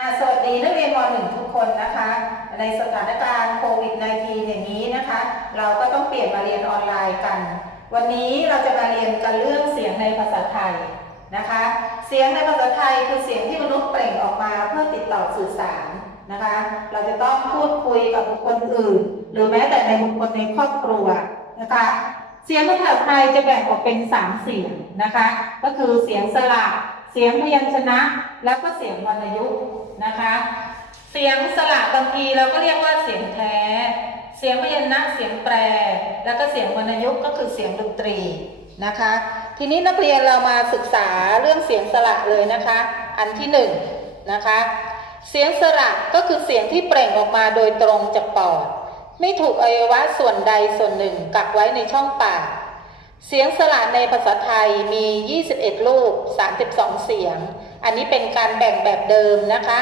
สวัสดีนักเรียนม .1 ทุกคนนะคะ ในสถานการณ์โควิด -19 อย่างนี้นะคะ เราก็ต้องเปลี่ยนมาเรียนออนไลน์กัน วันนี้เราจะมาเรียนกันเรื่องเสียงในภาษาไทยนะคะ เสียงในภาษาไทยคือเสียงที่มนุษย์เปล่งออกมาเพื่อติดต่อสื่อสารนะคะ เราจะต้องพูดคุยกับบุคคลอื่น หรือแม้แต่ในบุคคลในครอบครัวนะคะ เสียงภาษาไทยจะแบ่งออกเป็นสามเสียงนะคะ ก็คือเสียงสระ เสียงพยัญชนะ แล้วก็เสียงวรรณยุกต์นะคะ เสียงสระบางทีเราก็เรียกว่าเสียงแท้ เสียงพยัญชนะ เสียงแปร แล้วก็เสียงวรรณยุกต์ก็คือเสียงดนตรีนะคะ ทีนี้นักเรียนเรามาศึกษาเรื่องเสียงสระเลยนะคะ อันที่หนึ่งนะคะ เสียงสระก็คือเสียงที่เปล่งออกมาโดยตรงจากปอด ไม่ถูกอวัยวะส่วนใดส่วนหนึ่งกักไว้ในช่องปาก เสียงสระในภาษาไทยมี 21 รูป 32 เสียง อันนี้เป็นการแบ่งแบบเดิมนะคะ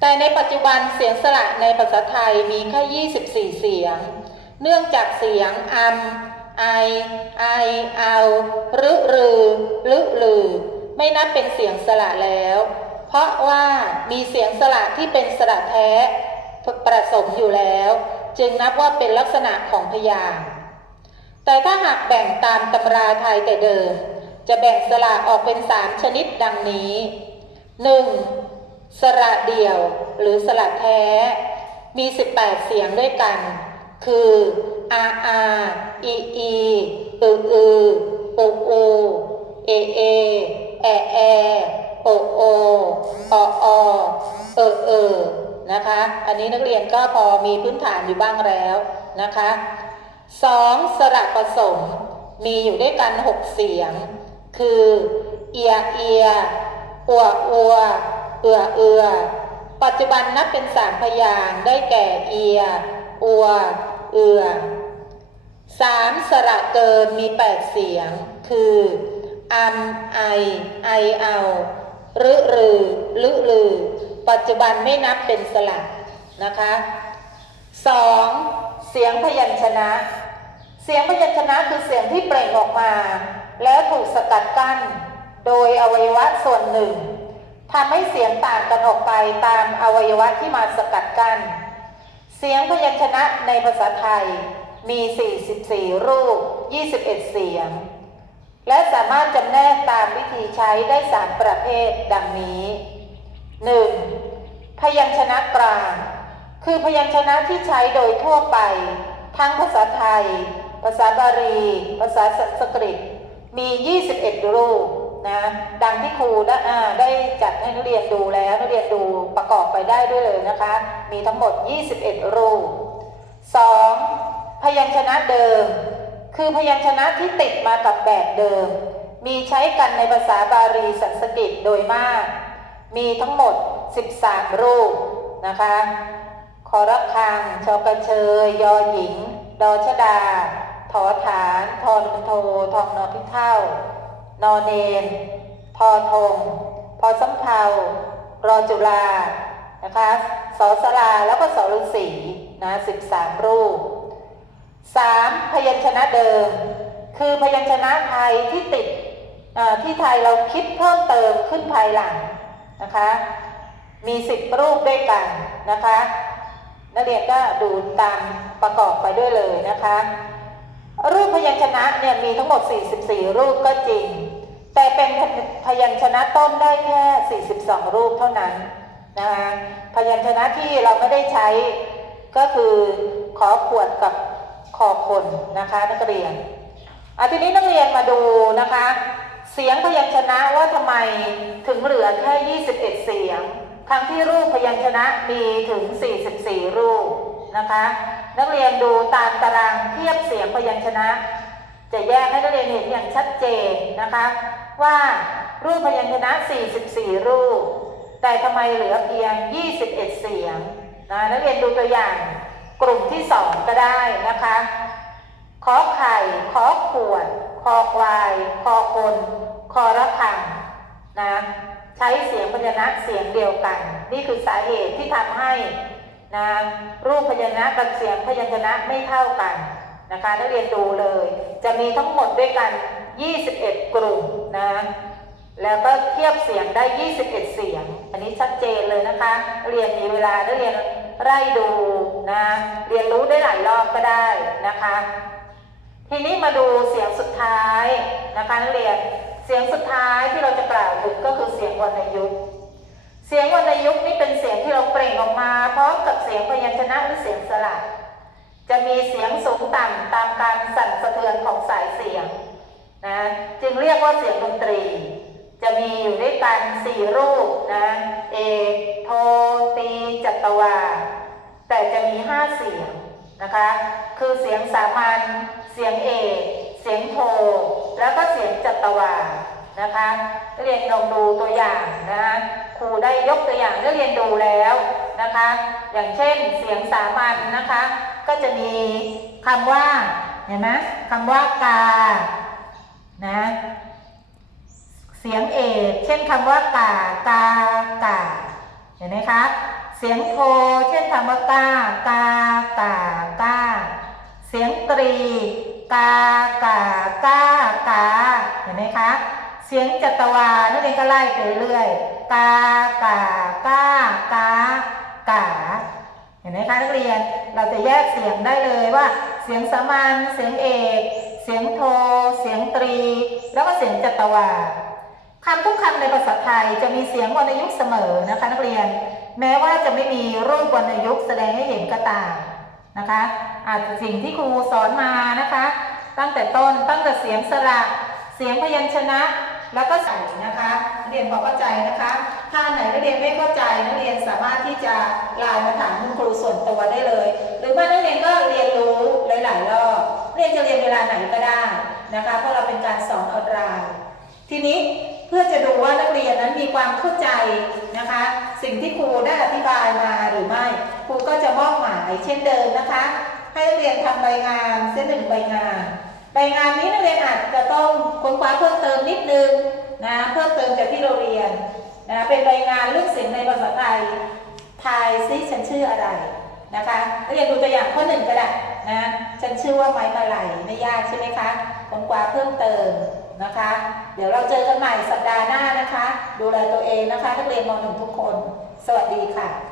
แต่ในปัจจุบันเสียงสระในภาษาไทยมีแค่ 24 เสียง เนื่องจากเสียงอัมไอ ไอ เอารึรือลึลือ ไม่นับเป็นเสียงสระแล้ว เพราะว่ามีเสียงสระที่เป็นสระแท้ประสมอยู่แล้ว จึงนับว่าเป็นลักษณะของพยางค์ แต่ถ้าหากแบ่งตามตำราไทยแต่เดิม จะแบ่งสระออกเป็นสามชนิดดังนี้ 1. สระเดี่ยวหรือสระแท้ มี 18 เสียงด้วยกัน คืออาอาอีอีอืออืออูอูเอเอแอแอโอโออออเออเออนะคะ อันนี้นักเรียนก็พอมีพื้นฐานอยู่บ้างแล้วนะคะ สองสระผสม มีอยู่ด้วยกันหกเสียง คือเอียเอียอัวอัวเอือเอือปัจจุบันนับเป็นสามพยางได้แก่เอีย อัว เอือสามสระเกินมีแปดเสียง คืออัมไอ ไอเอารึรือ ลึลือ ปัจจุบันไม่นับเป็นสระนะคะสองเสียงพยัญชนะ เสียงพยัญชนะคือเสียงที่เปล่งออกมา แล้วถูกสกัดกั้น โดยอวัยวะส่วนหนึ่งทำให้เสียงต่างกันออกไปตามอวัยวะที่มาสกัดกั้น เสียงพยัญชนะในภาษาไทยมี 44 รูป 21 เสียง และสามารถจำแนกตามวิธีใช้ได้ 3 ประเภทดังนี้ 1. พยัญชนะกลาง คือพยัญชนะที่ใช้โดยทั่วไป ทั้งภาษาไทย ภาษาบาลี ภาษาสันสกฤต มี 21 รูปนะดังที่ครูได้ได้จัดให้นักเรียนดูแล้วนักเรียนดูประกอบไปได้ด้วยเลยนะคะ มีทั้งหมด 21 รูป 2. พยัญชนะเดิม คือพยัญชนะที่ติดมากับแบบเดิม มีใช้กันในภาษาบาลีสันสกฤตโดยมาก มีทั้งหมด 13 รูปนะคะ คอรักคังชอกระเชยยอหญิง ดอชดา ถอฐานทอนโททองนอพิเท่านอเนนพอทง พอสำเภารอจุฬานะคะสอสลาแล้วก็สอฤาษีนะ13รูป 3. พยัญชนะเดิม คือพยัญชนะไทยที่ติดที่ไทยเราคิดเพิ่มเติมขึ้นภายหลังนะคะ มีสิบรูปด้วยกันนะคะ นักเรียนก็ดูตามประกอบไปด้วยเลยนะคะ รูปพยัญชนะเนี่ยมีทั้งหมด 44 รูปก็จริง แต่เป็นพยัญชนะต้นได้แค่ 42 รูปเท่านั้นนะคะพยัญชนะที่เราไม่ได้ใช้ก็คือขอขวดกับคอคนนะคะนักเรียนอะทีนี้นักเรียนมาดูนะคะ เสียงพยัญชนะว่าทำไมถึงเหลือแค่ 21 เสียง ทั้งที่รูปพยัญชนะมีถึง 44 รูปนะคะ นักเรียนดูตามตารางเทียบเสียงพยัญชนะ จะแยกให้นักเรียนเห็นอย่างชัดเจนนะคะ ว่ารูปพยัญชนะ 44 รูป แต่ทำไมเหลือเพียง 21 เสียงนะนักเรียนดูตัวอย่างกลุ่มที่ 2 ก็ได้นะคะขอไข่ขอขวด คอควาย คอคน คอระฆังนะ ช้เสียงพยัญชนะเสียงเดียวกัน นี่คือสาเหตุที่ทำให้นะรูปพยัญชนะกับเสียงพยัญชนะไม่เท่ากันนะคะนักเรียนดูเลย จะมีทั้งหมดด้วยกัน 21 กลุ่มนะแล้วก็เทียบเสียงได้ 21 เสียง อันนี้ชัดเจนเลยนะคะนะคะเรียนมีเวลาได้เรียนไล่ดูนะ เรียนรู้ได้หลายรอบก็ได้นะคะ ทีนี้มาดูเสียงสุดท้ายนะคะนักเรียน เสียงสุดท้ายที่เราจะกล่าวถึงก็คือเสียงวรรณยุกต์เสียงวรรณยุกต์นี่เป็นเสียงที่เราเปล่งออกมาพร้อมกับเสียงพยัญชนะหรือเสียงสระจะมีเสียงสูงต่ำตามการสั่นสะเทือนของสายเสียงนะจึงเรียกว่าเสียงดนตรี จะมีอยู่ด้วยกันสี่รูปนะเอกโทตีจัตวา แต่จะมีห้าเสียงนะคะ คือเสียงสามัญเสียงเอกเสียงโท แล้วก็เสียงจัตวานะคะนักเรียนลองดูตัวอย่างนะคะครูได้ยกตัวอย่างนักเรียนดูแล้วนะคะ อย่างเช่นเสียงสามัญนะคะ ก็จะมีคำว่าเห็นไหมคำว่ากานะเสียงเอกเช่นคำว่ากากากาเห็นไหมคะเสียงโทเช่นคำว่ากากากากาเสียงตรีกากากา มคะ เสียงจัตวานักเรียนก็ไล่ไปเรื่อยกากากากากาเห็นไหมคะนักเรียนเราจะแยกเสียงได้เลยว่า เสียงสามัญเสียงเอก เสียงโท เสียงตรี แล้วก็เสียงจัตวาคำทุกคำในภาษาไทยจะมีเสียงวรรณยุกต์เสมอนะคะ นักเรียน แม้ว่าจะไม่มีรูปวรรณยุกต์แสดงให้เห็นก็ตามนะคะอาจจะสิ่งที่ครูสอนมานะคะ ตั้งแต่ต้นตั้งแต่เสียงสระ สียงพยัญชนะ แล้วก็ใส่นะคะนักเรียนพอเข้าใจนะคะ ถ้าไหนนักเรียนไม่เข้าใจนักเรียนสามารถที่จะไลน์มาถามคุณครูส่วนตัวได้เลย หรือว่านักเรียนก็เรียนรู้หลายๆรอบเรียนจะเรียนเวลาไหนก็ได้นะคะ เพราะเราเป็นการสอนออนไลน์ทีนี้เพื่อจะดูว่านักเรียนนั้นมีความเข้าใจนะคะ สิ่งที่ครูได้อธิบายมาหรือไม่ครูก็จะมอบหมายเช่นเดิมนะคะ ให้นักเรียนทำใบงานเส้นหนึ่งใบงาน ใบงานนี้นักเรียนอาจจะต้องค้นคว้าเพิ่มเติมนิดนึงนะเพิ่มเติมจากที่เราเรียนนะเป็นใบงานเรื่องเสียงในภาษาไทยทายซิฉันชื่ออะไรนะคะนักเรียนดูตัวอย่างข้อหนึ่งก็ได้นะฉันชื่อว่าไม้มาลัยไม่ยากใช่ไหมคะค้นคว้าเพิ่มเติมนะคะ เดี๋ยวเราเจอกันใหม่สัปดาห์หน้านะคะ ดูแลตัวเองนะคะนักเรียนม .1 ทุกคน สวัสดีค่ะ